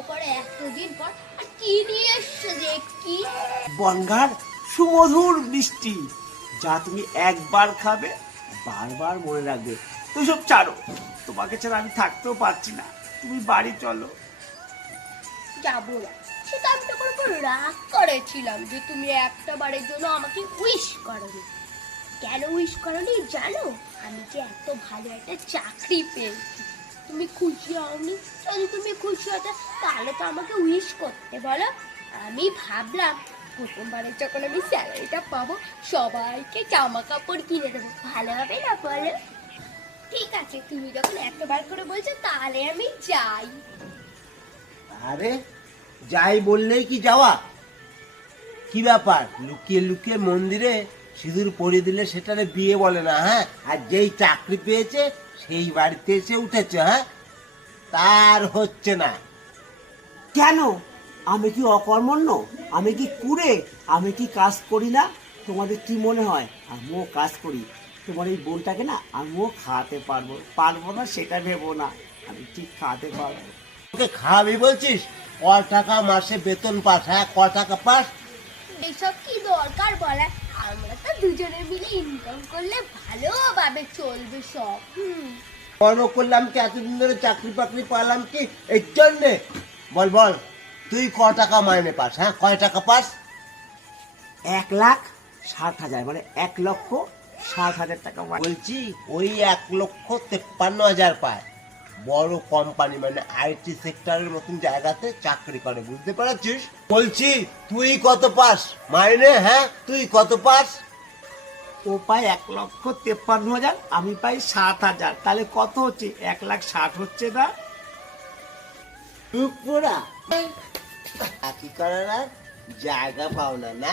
ওপরে এতদিন পর আর কি নিয়ে এসছো দেখি? বনগাঁর সুমধুর মিষ্টি, যা তুমি একবার খাবে বারবার মনে রাখবে। তো সব ছাড়ো, তোমাকে ছাড়া আমি থাকতেও পারছি না, তুমি বাড়ি চলো। যাবো না, সেটা আমি তোমার উপর রাগ করেছিলাম যে তুমি একটা বারের জন্য আমাকে উইশ করোনি। কেন উইশ করোনি জানো? আমি যে এত ভালো একটা চাকরি পেয়েছি। তুমি খুশি হওনি? যদি তুমি খুশি হতে তাহলে তো আমাকে উইশ করতে বলো। আমি ভাবলাম প্রথমবারের যখন আমি স্যালারিটা পাবো সবাইকে জামা কাপড় কিনে দেবো, ভালো হবে না বলো? ঠিক আছে, তুমি যখন এতবার করে বলছো তাহলে আমি যাই। আরে যাই বললেই কি যাওয়া? কি ব্যাপার, লুকিয়ে লুকিয়ে মন্দিরে সিঁদুর পরিয়ে দিলে সেটারে বিয়ে বলে না? হ্যাঁ, আর যেই চাকরি পেয়েছে সেই বাড়িতে এসে উঠেছে। হ্যাঁ, তার হচ্ছে না। কেন? আমি কি অকর্মণ্য? আমি কি কুড়ে? আমি কি কাজ করি না? তোমাদের কি মনে হয় আমিও কাজ করি? তোমার এই বোনটাকে না আমিও খাওয়াতে পারবো না সেটা ভেবো না, আমি ঠিক খাওয়াতে পারবো। তোকে খাওয়াবি বলছিস? ক টাকা মাসে বেতন পাস? হ্যাঁ, ক টাকা পাস? এসব কি দরকার বলার? আমরা তো দুজনে মিলে ইনকাম করলে ভালোভাবে চলবে সব। বড় করলাম কি, এতদিন ধরে চাকরি বাকরি পালাম কি এর জন্যে? বল বল, তুই ক টাকা মাইনে পাস? হ্যাঁ, কয় টাকা পাস? 1,60,000, মানে 1,60,000 টাকা বলছি ওই 1,53,000 পায়। বড় কোম্পানি মানে আইটি সেক্টরের মতন জায়গাতে চাকরি করে, বুঝতে পারছিস? বলছি তুই কত পাস মাইনে? হ্যাঁ, তুই কত পাস? ও পায় 1,53,000, আমি পাই 7,000, তাহলে কত হচ্ছে? 1,60,000 হচ্ছে না? টুকরা চাকরি করার আর জায়গা পাও না, না?